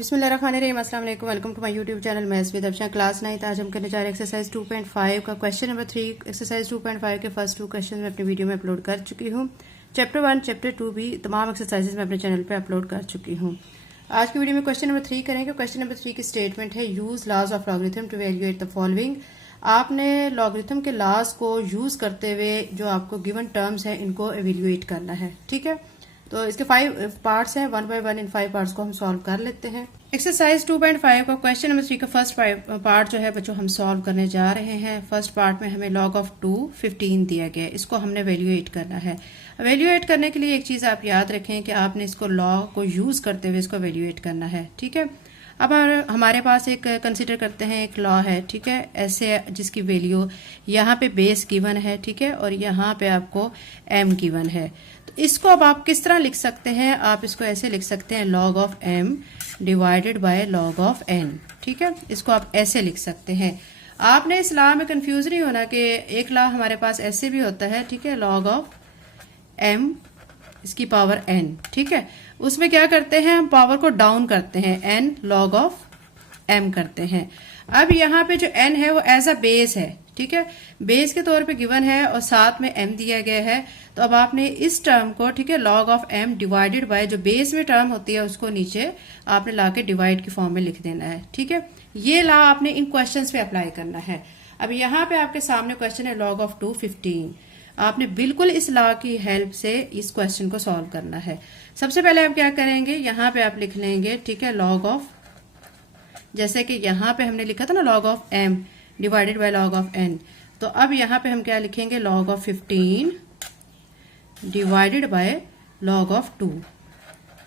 बिस्मिल्लाहिर्रहमानिर्रहीम, अस्सलाम वालेकुम। Welcome to my YouTube channel maths with Afshan class 9। आज हम करने जा रहे हैं एक्सरसाइज 2.5 का क्वेश्चन नंबर 3। एक्सरसाइज 2.5 के फर्स्ट 2 क्वेश्चन मैं अपनी वीडियो में अपलोड कर चुकी हूँ। चैप्टर 1 चैप्टर 2 भी तमाम एक्सरसाइजेज मैं अपने चैनल पे अपलोड कर चुकी हूँ। आज की वीडियो में क्वेश्चन नंबर 3 करेंगे। क्वेश्चन नंबर 3 की स्टेटमेंट है use laws of logarithm to evaluate the following. आपने लॉगरिथम के लॉज को यूज करते हुए जो आपको गिवन टर्म्स हैं इनको इवैल्यूएट करना है। ठीक है, तो इसके 5 पार्ट्स हैं। 1 बाय 1 इन 5 पार्ट्स को हम सॉल्व कर लेते हैं। एक्सरसाइज 2.5 का क्वेश्चन नंबर 3 का फर्स्ट पार्ट जो है बच्चों हम सॉल्व करने जा रहे हैं। फर्स्ट पार्ट में हमें लॉग ऑफ 2 15 दिया गया है, इसको हमने वैल्यूएट करना है। वैल्यूएट करने के लिए एक चीज आप याद रखें कि आपने इसको लॉग को यूज करते हुए इसको वैल्यूएट करना है। ठीक है, अब हमारे पास एक कंसीडर करते हैं एक लॉ है। ठीक है, ऐसे जिसकी वैल्यू यहाँ पे बेस गिवन है। ठीक है, और यहाँ पे आपको m गिवन है। तो इसको अब आप किस तरह लिख सकते हैं? आप इसको ऐसे लिख सकते हैं log of m divided by log of n। ठीक है, इसको आप ऐसे लिख सकते हैं। आपने इस लॉ में कंफ्यूज नहीं होना कि एक लॉ हमारे पास ऐसे भी होता है। ठीक है, log ऑफ m इसकी पावर n। ठीक है, उसमें क्या करते हैं हम पावर को डाउन करते हैं, n log ऑफ m करते हैं। अब यहाँ पे जो n है वो एज अ बेस है। ठीक है, बेस के तौर पे गिवन है और साथ में m दिया गया है। तो अब आपने इस टर्म को, ठीक है, log of m divided by जो बेस में टर्म होती है उसको नीचे आपने लाके डिवाइड की फॉर्म में लिख देना है। ठीक है, ये लॉ आपने इन क्वेश्चंस पे अप्लाई करना है। अब यहाँ पे आपके सामने क्वेश्चन है log ऑफ 2 15। आपने बिल्कुल इस लॉ की हेल्प से इस क्वेश्चन को सॉल्व करना है। सबसे पहले आप क्या करेंगे, यहाँ पे आप लिख लेंगे, ठीक है, log ऑफ, जैसे कि यहाँ पे हमने लिखा था ना log of m divided by log of n। तो अब यहाँ पे हम क्या लिखेंगे, log of 15 divided by log of 2।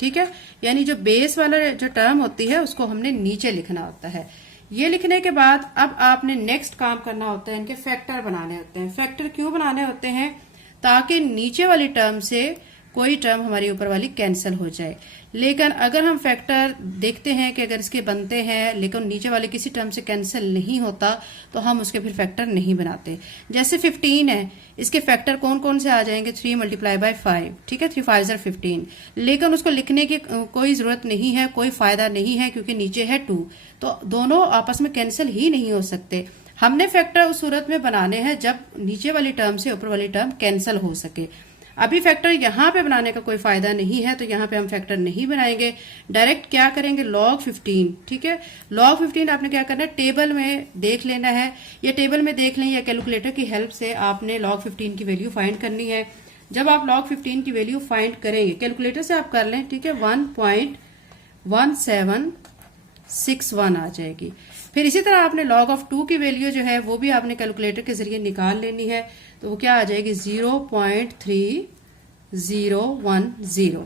ठीक है, यानी जो बेस वाला जो टर्म होती है उसको हमने नीचे लिखना होता है। ये लिखने के बाद अब आपने नेक्स्ट काम करना होता है, इनके फैक्टर बनाने होते हैं। फैक्टर क्यों बनाने होते हैं? ताकि नीचे वाली टर्म से कोई टर्म हमारी ऊपर वाली कैंसिल हो जाए। लेकिन अगर हम फैक्टर देखते हैं कि अगर इसके बनते हैं लेकिन नीचे वाले किसी टर्म से कैंसिल नहीं होता तो हम उसके फिर फैक्टर नहीं बनाते। जैसे 15 है, इसके फैक्टर कौन कौन से आ जाएंगे, 3 मल्टीप्लाई बाय 5। ठीक है, 3 5 15। लेकिन उसको लिखने की कोई जरूरत नहीं है, कोई फायदा नहीं है क्योंकि नीचे है 2, तो दोनों आपस में कैंसिल ही नहीं हो सकते। हमने फैक्टर उस सूरत में बनाने हैं जब नीचे वाली टर्म से ऊपर वाली टर्म कैंसिल हो सके। अभी फैक्टर यहाँ पे बनाने का कोई फायदा नहीं है, तो यहाँ पे हम फैक्टर नहीं बनाएंगे। डायरेक्ट क्या करेंगे, log 15। ठीक है, log 15 आपने क्या करना है, टेबल में देख लेना है। या टेबल में देख लें या कैलकुलेटर की हेल्प से आपने log 15 की वैल्यू फाइंड करनी है। जब आप log 15 की वैल्यू फाइंड करेंगे, कैलकुलेटर से आप कर लें, ठीक है, 1.1761 आ जाएगी। फिर इसी तरह आपने log ऑफ 2 की वैल्यू जो है वो भी आपने कैलकुलेटर के जरिए निकाल लेनी है। तो वो क्या आ जाएगी, 0.3010।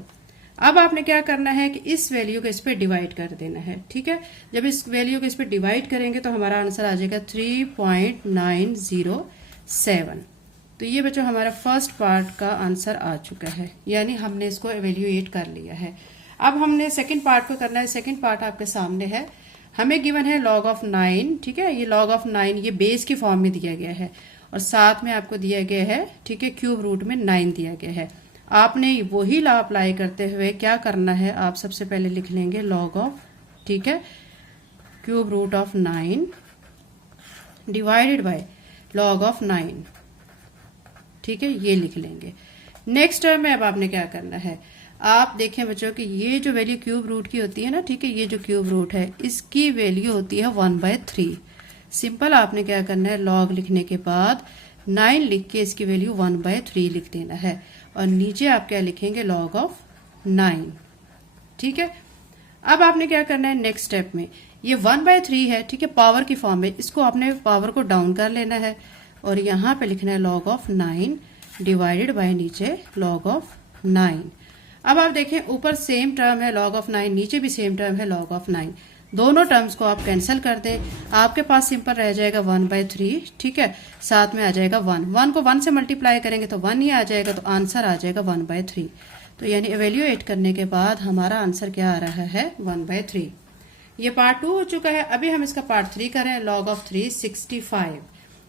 अब आपने क्या करना है कि इस वैल्यू को इस पे डिवाइड कर देना है। ठीक है, जब इस वैल्यू को इस पे डिवाइड करेंगे तो हमारा आंसर आ जाएगा 3.907। तो ये बच्चों हमारा फर्स्ट पार्ट का आंसर आ चुका है, यानी हमने इसको एवेल्यूएट कर लिया है। अब हमने सेकंड पार्ट को करना है। सेकंड पार्ट आपके सामने है। हमें गिवन है log ऑफ 9। ठीक है, ये log ऑफ 9 ये बेस की फॉर्म में दिया गया है और साथ में आपको दिया गया है, ठीक है, क्यूब रूट में 9 दिया गया है। आपने वही लॉ अप्लाई करते हुए क्या करना है, आप सबसे पहले लिख लेंगे log ऑफ, ठीक है, cube root of 9 divided by log of 9। ठीक है, ये लिख लेंगे। नेक्स्ट टर्म में अब आपने क्या करना है, आप देखें बच्चों कि ये जो वैल्यू क्यूब रूट की होती है ना, ठीक है, ये जो क्यूब रूट है इसकी वैल्यू होती है 1/3। सिंपल आपने क्या करना है, log लिखने के बाद 9 लिख के इसकी वैल्यू 1/3 लिख देना है और नीचे आप क्या लिखेंगे, log ऑफ 9। ठीक है, अब आपने क्या करना है नेक्स्ट स्टेप में, ये 1/3 है, ठीक है, पावर की फॉर्म में, इसको आपने पावर को डाउन कर लेना है और यहाँ पे लिखना है log ऑफ 9 डिवाइडेड बाय नीचे log ऑफ 9। अब आप देखें ऊपर सेम टर्म है log ऑफ 9, नीचे भी सेम टर्म है log ऑफ 9। दोनों टर्म्स को आप कैंसिल कर दें, आपके पास सिंपल रह जाएगा 1/3। ठीक है, साथ में आ जाएगा 1 को 1 से मल्टीप्लाई करेंगे तो 1 ही आ जाएगा, तो आंसर आ जाएगा 1/3। तो यानी एवेल्यूएट करने के बाद हमारा आंसर क्या आ रहा है, 1/3। ये पार्ट 2 हो चुका है। अभी हम इसका पार्ट 3 करें, log ऑफ 3 65।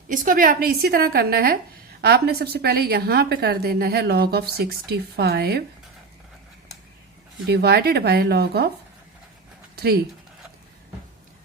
इसको भी आपने इसी तरह करना है। आपने सबसे पहले यहाँ पे कर देना है log of 65 divided by log of 3।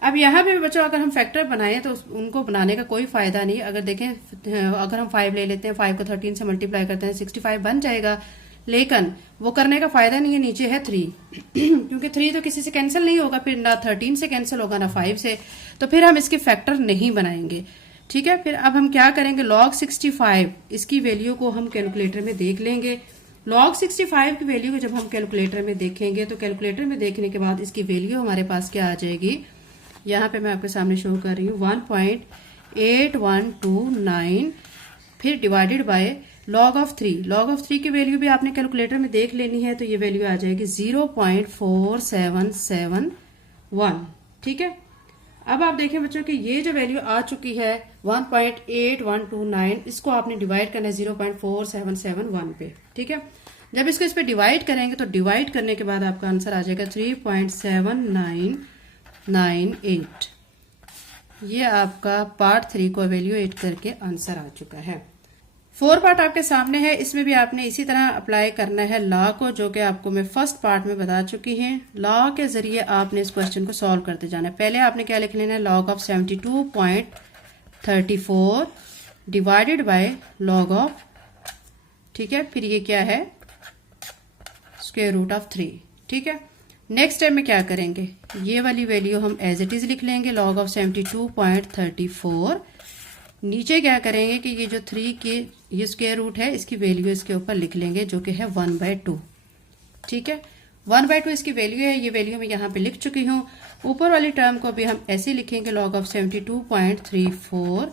अब यहाँ पे बच्चों अगर हम फैक्टर बनाएं तो उनको बनाने का कोई फायदा नहीं। अगर देखें अगर हम 5 ले लेते हैं, 5 को 13 से मल्टीप्लाई करते हैं 65 बन जाएगा, लेकिन वो करने का फायदा नहीं है, नीचे है 3 क्योंकि 3 तो किसी से कैंसिल नहीं होगा, फिर ना 13 से कैंसिल होगा ना 5 से, तो फिर हम इसके फैक्टर नहीं बनाएंगे। ठीक है, फिर अब हम क्या करेंगे, log 65 इसकी वैल्यू को हम कैलकुलेटर में देख लेंगे। log 65 की वैल्यू को जब हम कैलकुलेटर में देखेंगे तो कैलकुलेटर में देखने के बाद इसकी वैल्यू हमारे पास क्या आ जाएगी, यहाँ पे मैं आपके सामने शो कर रही हूँ 1.8129, फिर divided by log of 3। log of 3 की वैल्यू भी आपने कैलकुलेटर में देख लेनी है, तो ये वैल्यू आ जाएगी 0.4771। ठीक है, अब आप देखें बच्चों कि ये जो वैल्यू आ चुकी है 1.8129, इसको आपने डिवाइड करना है 0.4771 पे। ठीक है, जब इसको इस पे डिवाइड करेंगे तो डिवाइड करने के बाद आपका आंसर आ जाएगा 3.7998। ये आपका पार्ट 3 को एवेल्युएट करके आंसर आ चुका है। 4 पार्ट आपके सामने है, इसमें भी आपने इसी तरह अप्लाई करना है लॉ को, जो कि आपको मैं फर्स्ट पार्ट में बता चुकी हूँ। लॉ के जरिए आपने इस क्वेश्चन को सॉल्व करते जाना है। पहले आपने क्या लिख लेना है, log of 72.34 divided by log of, ठीक है, फिर ये क्या है, स्क्वायर रूट ऑफ 3। ठीक है, नेक्स्ट टाइम में क्या करेंगे, ये वाली वैल्यू हम एज इट इज लिख लेंगे, log ऑफ 72.34। नीचे क्या करेंगे कि ये जो 3 की ये स्क्वायर रूट है, इसकी वैल्यू इसके ऊपर लिख लेंगे, जो कि है 1/2। ठीक है, 1/2 इसकी वैल्यू है, ये वैल्यू मैं यहाँ पे लिख चुकी हूँ। ऊपर वाली टर्म को भी हम ऐसे लिखेंगे, log ऑफ 72.34,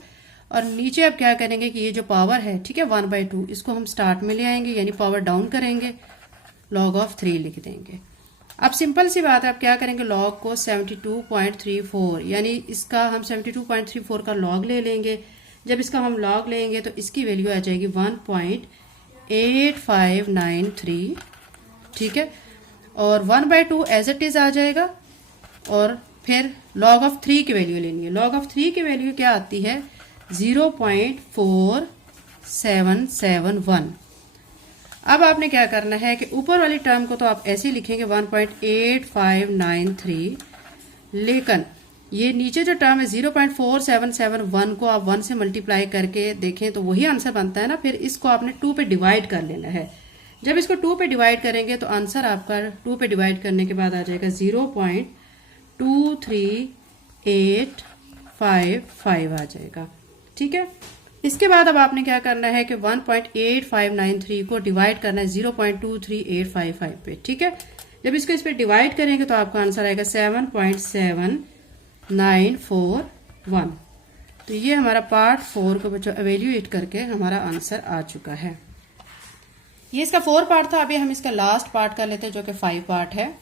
और नीचे अब क्या करेंगे कि ये जो पावर है, ठीक है, 1/2, इसको हम स्टार्ट में ले आएंगे, यानी पावर डाउन करेंगे, log ऑफ 3 लिख देंगे। अब सिंपल सी बात है, आप क्या करेंगे, log को 72.34, यानी इसका हम 72.34 का log ले लेंगे। जब इसका हम log लेंगे तो इसकी वैल्यू आ जाएगी 1.8593। ठीक है, और 1/2 एज इट इज आ जाएगा, और फिर log ऑफ 3 की वैल्यू लेनी है। log ऑफ 3 की वैल्यू क्या आती है, 0.4771। अब आपने क्या करना है कि ऊपर वाली टर्म को तो आप ऐसे लिखेंगे 1.8593, लेकिन ये नीचे जो टर्म है 0.4771 को आप 1 से मल्टीप्लाई करके देखें तो वही आंसर बनता है ना। फिर इसको आपने 2 पे डिवाइड कर लेना है। जब इसको 2 पे डिवाइड करेंगे तो आंसर आपका 2 पे डिवाइड करने के बाद आ जाएगा 0.23855 आ जाएगा। ठीक है, इसके बाद अब आपने क्या करना है कि 1.8593 को डिवाइड करना है 0.23855 पे। ठीक है, जब इसको इस पे डिवाइड करेंगे तो आपका आंसर आएगा 7.7941। तो ये हमारा पार्ट 4 को बच्चों एवेल्युएट करके हमारा आंसर आ चुका है। ये इसका 4 पार्ट था। अभी हम इसका लास्ट पार्ट कर लेते हैं, जो कि 5 पार्ट है।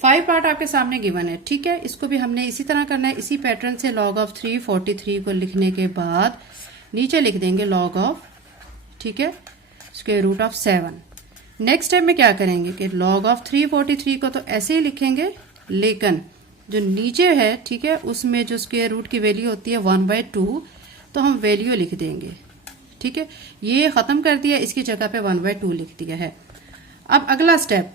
5 पार्ट आपके सामने गिवन है। ठीक है, इसको भी हमने इसी तरह करना है, इसी पैटर्न से। log ऑफ 343 को लिखने के बाद नीचे लिख देंगे log ऑफ, ठीक है, square root of 7। Next time में क्या करेंगे कि log ऑफ 343 को तो ऐसे ही लिखेंगे, लेकिन जो नीचे है, ठीक है, उसमें जो स्क्वायर रूट की वैल्यू होती है 1/2, तो हम वैल्यू लिख देंगे। ठीक है, ये खत्म कर दिया, इसकी जगह पे 1/2 लिख दिया है। अब अगला स्टेप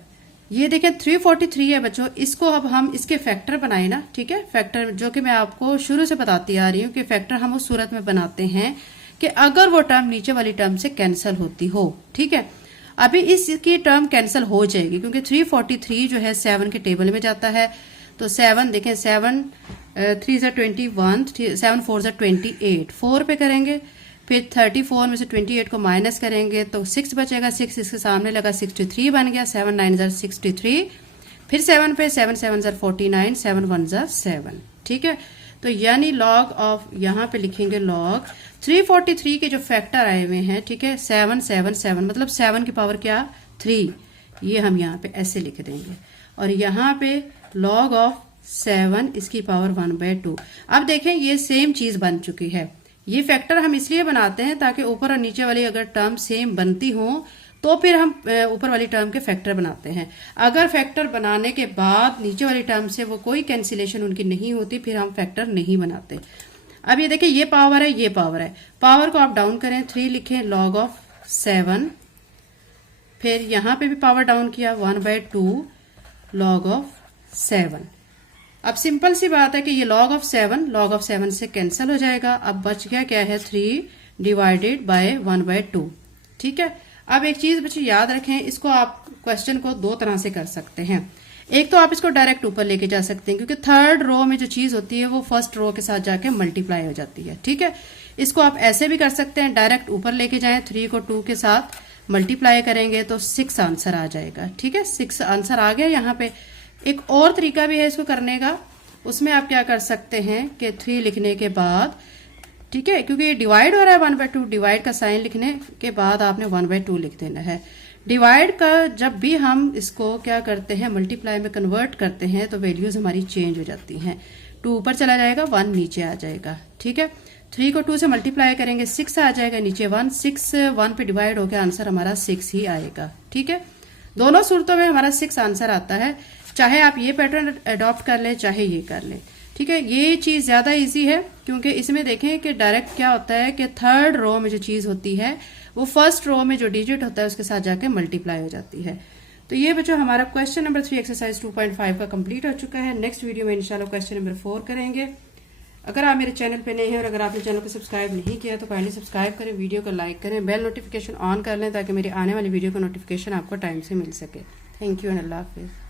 ये देखें 343 है बच्चों, इसको अब हम इसके फैक्टर बनाए ना। ठीक है, फैक्टर जो कि मैं आपको शुरू से बताती आ रही हूँ कि फैक्टर हम उस सूरत में बनाते हैं कि अगर वो टर्म नीचे वाली टर्म से कैंसिल होती हो। ठीक है, अभी इसकी टर्म कैंसिल हो जाएगी क्योंकि 343 जो है 7 के टेबल में जाता है। तो 7 देखें, 7 3 ज़ा 21, 7 4 ज़ा 28, 4 पे करेंगे, फिर 34 में से 28 को माइनस करेंगे तो 6 बचेगा, 6 इसके सामने लगा 63 बन गया, 7 9 ज़ा 63, फिर 7 पे 7 7 ज़ा 49, 7 1 ज़ा 7। ठीक है, तो यानी log ऑफ, यहाँ पे लिखेंगे log 343 के जो फैक्टर आए हुए हैं, ठीक है, 7 7 7, मतलब 7 की पावर क्या, 3, ये हम यहाँ पे ऐसे लिख देंगे। और यहाँ पे log ऑफ 7 इसकी पावर 1/2। अब देखें ये सेम चीज बन चुकी है। ये फैक्टर हम इसलिए बनाते हैं ताकि ऊपर और नीचे वाली अगर टर्म सेम बनती हो तो फिर हम ऊपर वाली टर्म के फैक्टर बनाते हैं। अगर फैक्टर बनाने के बाद नीचे वाली टर्म से वो कोई कैंसिलेशन उनकी नहीं होती, फिर हम फैक्टर नहीं बनाते। अब ये देखिए, ये पावर है, ये पावर है, पावर को आप डाउन करें, 3 लिखें, log ऑफ 7, फिर यहाँ पे भी पावर डाउन किया 1/2 log ऑफ 7। अब सिंपल सी बात है कि ये log ऑफ 7 से कैंसिल हो जाएगा। अब बच गया क्या है 3 डिवाइडेड बाय 1/2। ठीक है, अब एक चीज बच्चे याद रखें, इसको आप क्वेश्चन को दो तरह से कर सकते हैं। एक तो आप इसको डायरेक्ट ऊपर लेके जा सकते हैं, क्योंकि थर्ड रो में जो चीज होती है वो फर्स्ट रो के साथ जाके मल्टीप्लाई हो जाती है। ठीक है, इसको आप ऐसे भी कर सकते हैं, डायरेक्ट ऊपर लेके जाएं, 3 को 2 के साथ मल्टीप्लाई करेंगे तो 6 आंसर आ जाएगा। ठीक है, 6 आंसर आ गया। यहाँ पे एक और तरीका भी है इसको करने का, उसमें आप क्या कर सकते हैं कि 3 लिखने के बाद, ठीक है, क्योंकि ये डिवाइड हो रहा है 1/2, डिवाइड का साइन लिखने के बाद आपने 1/2 लिख देना है। डिवाइड का जब भी हम इसको क्या करते हैं मल्टीप्लाई में कन्वर्ट करते हैं तो वैल्यूज हमारी चेंज हो जाती हैं। 2 ऊपर चला जाएगा, 1 नीचे आ जाएगा। ठीक है, 3 को 2 से मल्टीप्लाई करेंगे 6 आ जाएगा, नीचे 1, 6 1 पे डिवाइड होकर आंसर हमारा 6 ही आएगा। ठीक है, दोनों सूरतों में हमारा 6 आंसर आता है, चाहे आप ये पैटर्न अडॉप्ट कर ले चाहे ये कर ले। ठीक है, ये चीज ज्यादा इजी है, क्योंकि इसमें देखें कि डायरेक्ट क्या होता है कि थर्ड रो में जो चीज होती है वो फर्स्ट रो में जो डिजिट होता है उसके साथ जाके मल्टीप्लाई हो जाती है। तो ये बच्चों हमारा क्वेश्चन नंबर 3 एक्सरसाइज 2.5 का कंप्लीट हो चुका है। नेक्स्ट वीडियो में इंशाल्लाह क्वेश्चन नंबर 4 करेंगे। अगर आप मेरे चैनल पे नए हैं और अगर आपने चैनल को सब्सक्राइब नहीं किया तो काइंडली सब्सक्राइब करें, वीडियो को लाइक करें, बेल नोटिफिकेशन ऑन कर लें ताकि मेरी आने वाली वीडियो का नोटिफिकेशन आपको टाइम से मिल सके। Thank you and Allah Hafiz.